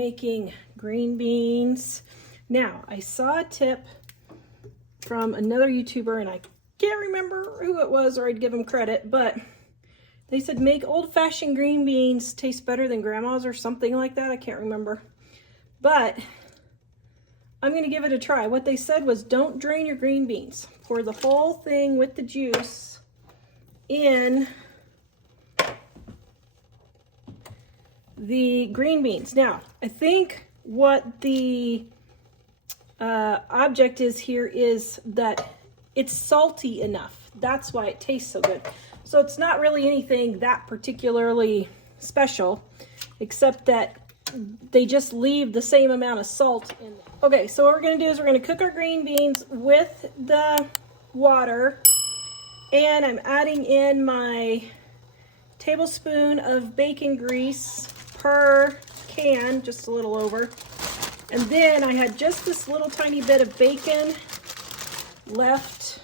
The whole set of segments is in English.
making green beans. Now, I saw a tip from another YouTuber, and I can't remember who it was, or I'd give him credit, but they said make old-fashioned green beans taste better than grandma's or something like that. I can't remember. But I'm going to give it a try. What they said was don't drain your green beans. Pour the whole thing with the juice in the green beans. Now, I think what the object is here is that it's salty enough. That's why it tastes so good. So it's not really anything that particularly special, except that they just leave the same amount of salt in there. Okay, so what we're going to do is we're going to cook our green beans with the water, and I'm adding in my tablespoon of bacon grease per can, just a little over. And then I had just this little tiny bit of bacon left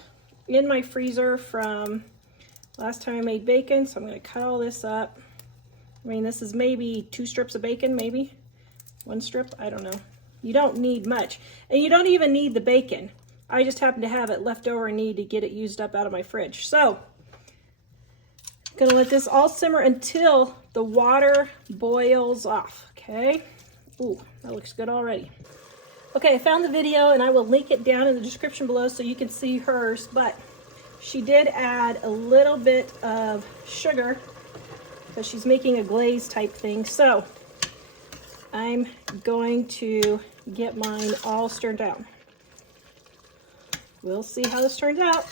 in my freezer from last time I made bacon, so I'm going to cut all this up. I mean, this is maybe 2 strips of bacon, maybe 1 strip, I don't know. You don't need much, and you don't even need the bacon. I just happen to have it left over and need to get it used up out of my fridge. So I'm going to let this all simmer until the water boils off, okay? Ooh, that looks good already. Okay, I found the video, and I will link it down in the description below so you can see hers, but she did add a little bit of sugar because she's making a glaze type thing. So I'm going to get mine all stirred down. We'll see how this turns out.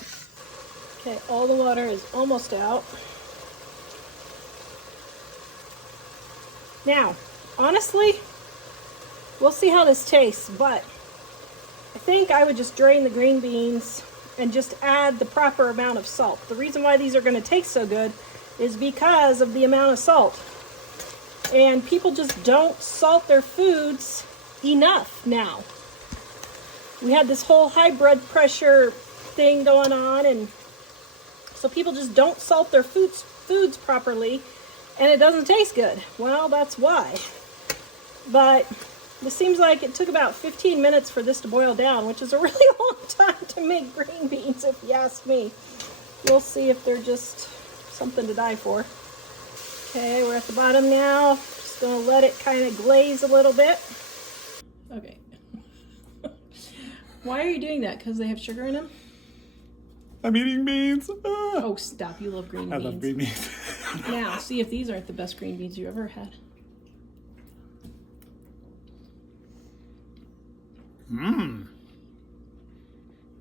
Okay, all the water is almost out. Now, honestly, we'll see how this tastes, but I think I would just drain the green beans and just add the proper amount of salt. The reason why these are going to taste so good is because of the amount of salt. And people just don't salt their foods enough now. We had this whole high blood pressure thing going on, and so people just don't salt their foods properly, and it doesn't taste good. Well, that's why. But this seems like it took about 15 minutes for this to boil down, which is a really long time to make green beans, if you ask me. We'll see if they're just something to die for. Okay, we're at the bottom now. Just gonna let it kind of glaze a little bit. Okay. Why are you doing that? Because they have sugar in them? I'm eating beans. Oh, stop. You love green beans. I love green beans. Now, see if these aren't the best green beans you ever had. Mmm.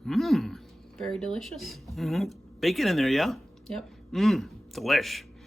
Mmm. Very delicious. Mm-hmm. Bacon in there, yeah? Yep. Mmm. Delish.